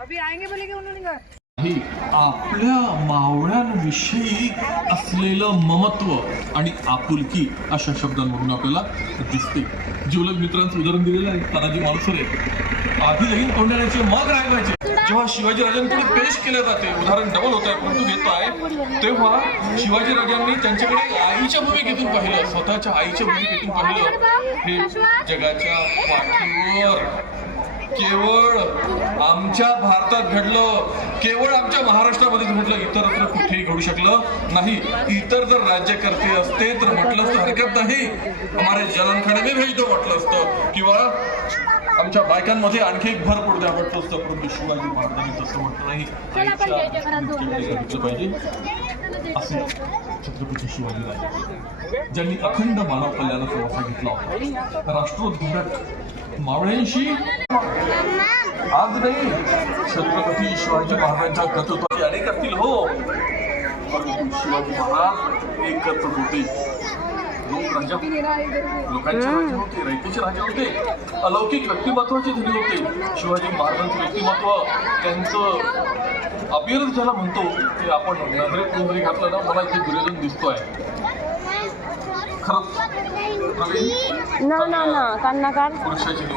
अभी आएंगे बोलेगे उन्होंने ही आपल्या मावळ्यांविषयी असलेलं ममत्व आणि आपुलकी अशा शब्दांमधून आपल्याला दिसते. जिवलग मित्रांचं उदाहरण दिलेलं आहे तानाजी मालुसरे. आधी लगीन कोंढाण्याचे मग रागवायचे. जेव्हा शिवाजी राजांकडे पेश केले जाते, उदाहरण डबल होत आहे परंतु घेतो आहे, तेव्हा शिवाजी राजांनी त्यांच्याकडे आईच्या भूमिकेतून पाहिलं, स्वतःच्या आईच्या भूमिकेतून पाहिलं. हे जगाच्या पाठीवर केवळ आमच्या भारतात घडलं, केवळ आमच्या महाराष्ट्रामध्ये घडलं, इतरत्र कुठेही घडू शकलं नाही. इतर जर राज्यकर्ते असते तर म्हटलं असतं हरकत नाही, हमारे जलनखंड में भेज दो म्हटलं असतं, किंवा आमच्या बायकांमध्ये आणखी एक भर पडू द्या म्हटलं असतं. परंतु शिवाजी महाराजांनी तसं म्हटलं नाही. पाहिजे असे छत्रपती शिवाजी राजे, ज्यांनी अखंड मानव कल्याणाचा वसा घेतला होता. राष्ट्रोद्धारक मावळ्यांशी आज नाही, छत्रपती शिवाजी महाराजांच्या कर्तृत्वाचे अनेक असतील हो, परंतु शिवाजी महाराज एकच होते. लोकांचे राजे होते, रयतेचे राजे होते, अलौकिक व्यक्तिमत्वाचे धनी होते. शिवाजी महाराजांचं व्यक्तिमत्व, त्यांचं अपियरन्स ज्याला म्हणतो ते आपण नजरेत कोणतरी घातलं ना, मला इथे दुर्योधन दिसतोय खरंच. पुरुषाची निवड